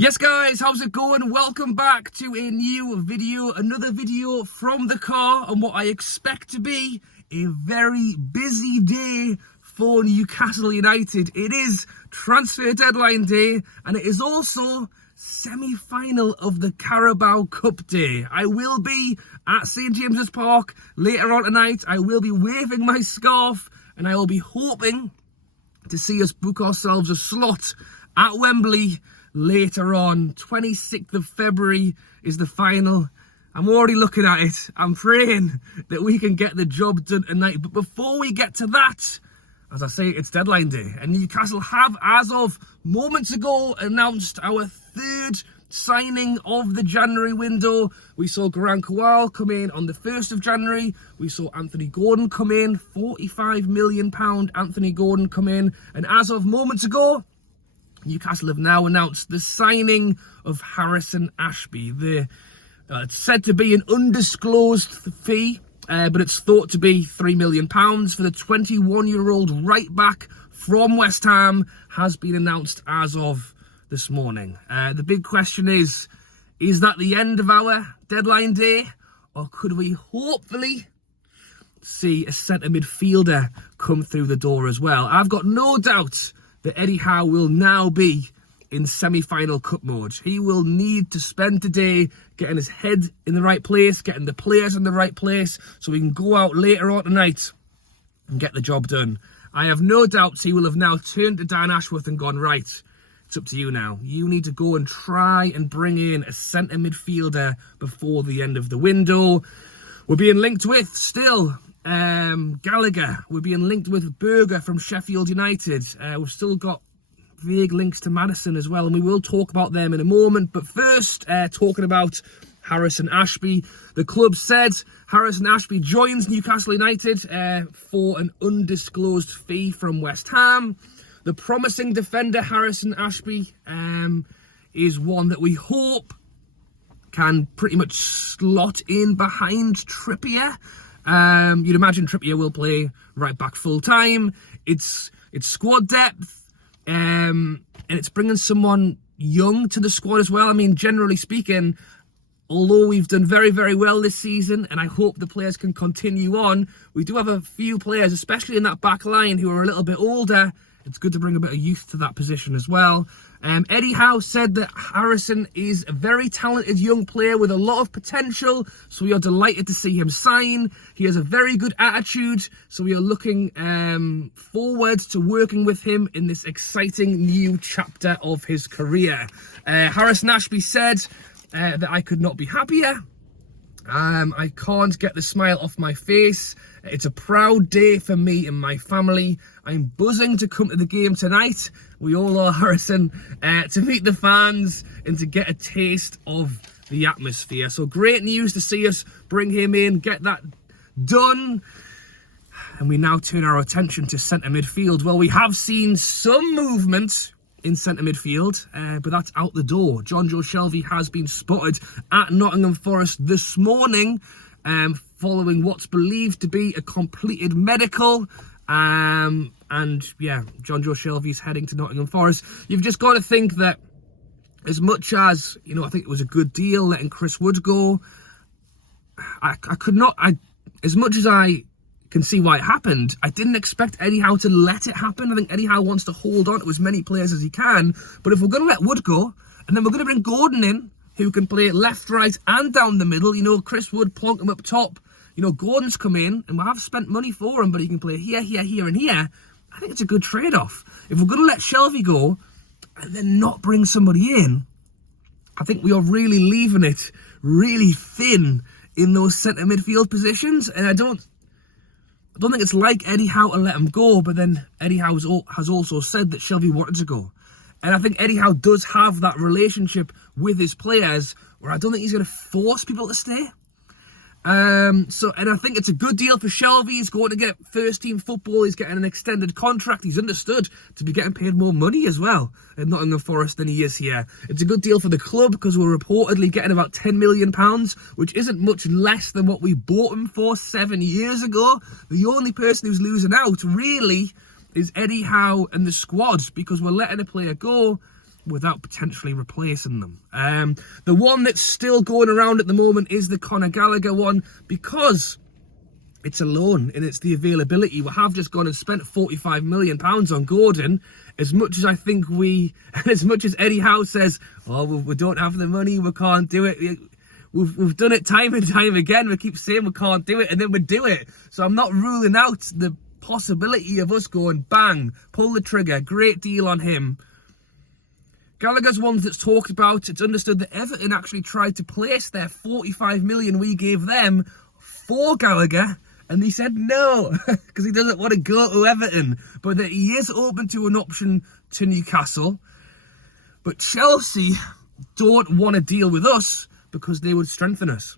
Yes guys, how's it going? Welcome back to a new video, another video from the car on what I expect to be a very busy day for Newcastle United. It is transfer deadline day and it is also semi-final of the Carabao Cup day. I will be at St James's Park later on tonight. I will be waving my scarf and I will be hoping to see us book ourselves a slot at Wembley later on. 26th of February is the final. I'm already looking at it. I'm praying that we can get the job done tonight. But before we get to that, as I say, it's deadline day. And Newcastle have, as of moments ago, announced our third signing of the January window. We saw Garang Kowal come in on the 1st of January. We saw Anthony Gordon come in, £45 million Anthony Gordon come in. And as of moments ago, Newcastle have now announced the signing of Harrison Ashby. It's said to be an undisclosed fee, but it's thought to be £3 million for the 21-year-old right back from West Ham. Has been announced as of this morning. The big question is that the end of our deadline day, or could we hopefully see a centre midfielder come through the door as well? I've got no doubt that Eddie Howe will now be in semi-final cup mode. He will need to spend today getting his head in the right place, getting the players in the right place, so we can go out later on tonight and get the job done. I have no doubts he will have now turned to Dan Ashworth and gone, right, it's up to you now. You need to go and try and bring in a centre midfielder before the end of the window. We're being linked with still Gallagher. We're being linked with Berger from Sheffield United. We've still got vague links to Maddison as well, and we will talk about them in a moment. But first, talking about Harrison Ashby. The club said Harrison Ashby joins Newcastle United for an undisclosed fee from West Ham. The promising defender Harrison Ashby is one that we hope can pretty much slot in behind Trippier. You'd imagine Trippier will play right back full time. It's squad depth, and it's bringing someone young to the squad as well. I mean, generally speaking, although we've done very, very well this season, and I hope the players can continue on, we do have a few players, especially in that back line, who are a little bit older. It's good to bring a bit of youth to that position as well. Eddie Howe said that Harrison is a very talented young player with a lot of potential, so we are delighted to see him sign. He has a very good attitude, so we are looking forward to working with him in this exciting new chapter of his career. Harrison Ashby said that I could not be happier. I can't get the smile off my face. It's a proud day for me and my family. I'm buzzing to come to the game tonight. We all are, Harrison, to meet the fans and to get a taste of the atmosphere. So great news to see us bring him in, get that done. And we now turn our attention to centre midfield. Well, we have seen some movement in centre midfield, but that's out the door. Jonjo Shelby has been spotted at Nottingham Forest this morning, following what's believed to be a completed medical. And yeah, Jonjo Shelby's heading to Nottingham Forest. You've just got to think that as much as, you know, I think it was a good deal letting Chris Wood go, as much as I can see why it happened, I didn't expect Eddie Howe to let it happen. I think Eddie Howe wants to hold on to as many players as he can. But if we're going to let Wood go, and then we're going to bring Gordon in, who can play left, right, and down the middle, you know, Chris Wood, plonk him up top. You know, Gordon's come in, and we have spent money for him, but he can play here, here, here, and here. I think it's a good trade-off. If we're going to let Shelby go, and then not bring somebody in, I think we are really leaving it really thin in those centre midfield positions. And I don't think it's like Eddie Howe to let him go, but then Eddie Howe has also said that Shelby wanted to go. And I think Eddie Howe does have that relationship with his players where I don't think he's going to force people to stay. And I think it's a good deal for Shelby. He's going to get first team football. He's getting an extended contract. He's understood to be getting paid more money as well at Nottingham Forest than he is here. It's a good deal for the club because we're reportedly getting about £10 million, which isn't much less than what we bought him for 7 years ago. The only person who's losing out really is Eddie Howe and the squad, because we're letting a player go without potentially replacing them. The one that's still going around at the moment is the Conor Gallagher one, because it's a loan and it's the availability. We have just gone and spent £45 million on Gordon. As much as I think and as much as Eddie Howe says, oh, we don't have the money, we can't do it. We've done it time and time again. We keep saying we can't do it, and then we do it. So I'm not ruling out the possibility of us going, bang, pull the trigger, great deal on him. Gallagher's one that's talked about. It's understood that Everton actually tried to place their £45 million we gave them for Gallagher, and he said no, because he doesn't want to go to Everton, but that he is open to an option to Newcastle. But Chelsea don't want to deal with us because they would strengthen us.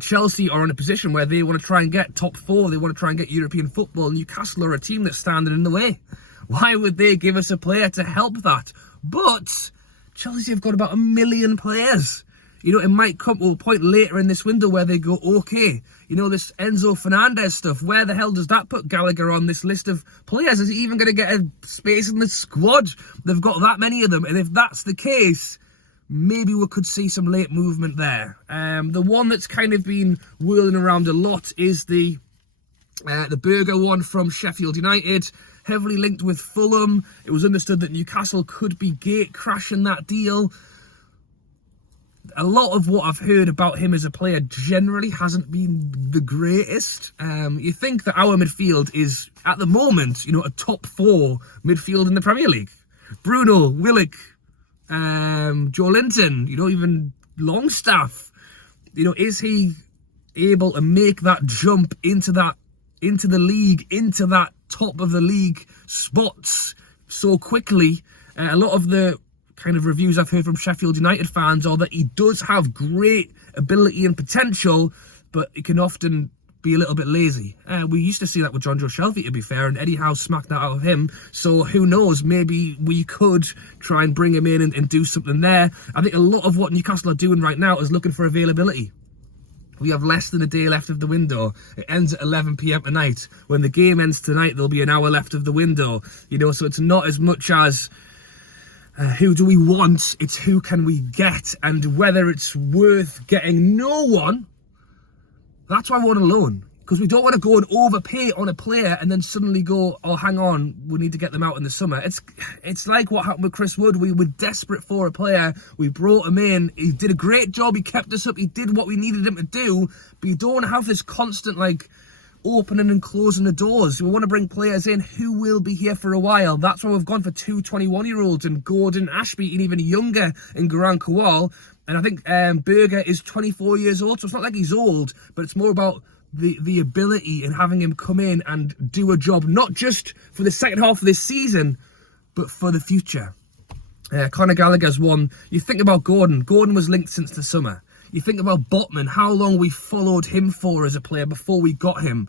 Chelsea are in a position where they want to try and get top 4, they want to try and get European football. Newcastle are a team that's standing in the way. Why would they give us a player to help that? But Chelsea have got about 1 million players. You know, it might come to a point later in this window where they go, okay, you know, this Enzo Fernandez stuff, where the hell does that put Gallagher on this list of players? Is he even going to get a space in the squad? They've got that many of them. And if that's the case, maybe we could see some late movement there. The one that's kind of been whirling around a lot is the Berger one from Sheffield United, heavily linked with Fulham. It was understood that Newcastle could be gate crashing that deal. A lot of what I've heard about him as a player generally hasn't been the greatest. You think that our midfield is, at the moment, you know, a top 4 midfield in the Premier League. Bruno, Willock, Joe Linton, you know, even Longstaff. You know, is he able to make that jump into the league, into that top of the league spots so quickly? A lot of the kind of reviews I've heard from Sheffield United fans are that he does have great ability and potential, but he can often be a little bit lazy. We used to see that with John Joe Shelby, to be fair, and Eddie Howe smacked that out of him. So who knows, maybe we could try and bring him in and do something there. I think a lot of what Newcastle are doing right now is looking for availability. We have less than a day left of the window. It ends at 11 p.m. tonight. When the game ends tonight, there'll be an hour left of the window. You know, so it's not as much as who do we want, it's who can we get, and whether it's worth getting no one. That's why we want a loan, because we don't want to go and overpay on a player and then suddenly go, oh, hang on, we need to get them out in the summer. It's like what happened with Chris Wood. We were desperate for a player. We brought him in. He did a great job. He kept us up. He did what we needed him to do. But you don't want to have this constant, like, opening and closing the doors. We want to bring players in who will be here for a while. That's why we've gone for 2 21-year-olds and Gordon, Ashby, and even younger in Garang Kowal. And I think Berger is 24 years old, so it's not like he's old, but it's more about the ability and having him come in and do a job, not just for the second half of this season, but for the future. Conor Gallagher's one. You think about Gordon. Gordon was linked since the summer. You think about Botman, how long we followed him for as a player before we got him.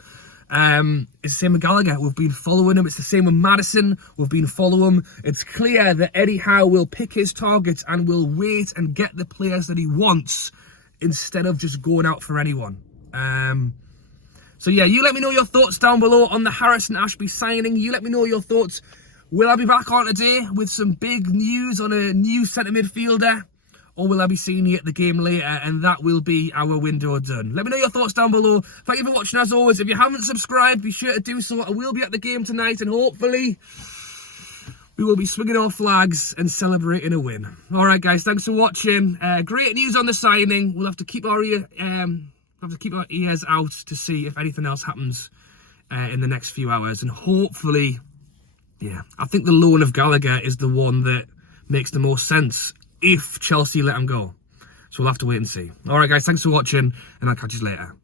It's the same with Gallagher. We've been following him. It's the same with Maddison. We've been following him. It's clear that Eddie Howe will pick his targets and will wait and get the players that he wants instead of just going out for anyone. So yeah, you let me know your thoughts down below on the Harrison Ashby signing. You let me know your thoughts. Will I be back on today with some big news on a new centre midfielder? Or will I be seeing you at the game later and that will be our window done? Let me know your thoughts down below. Thank you for watching as always. If you haven't subscribed, be sure to do so. I will be at the game tonight and hopefully we will be swinging our flags and celebrating a win. Alright guys, thanks for watching. Great news on the signing. We'll have to keep our ears out to see if anything else happens in the next few hours. And hopefully, yeah, I think the loan of Gallagher is the one that makes the most sense if Chelsea let him go. So we'll have to wait and see. Alright guys, thanks for watching and I'll catch you later.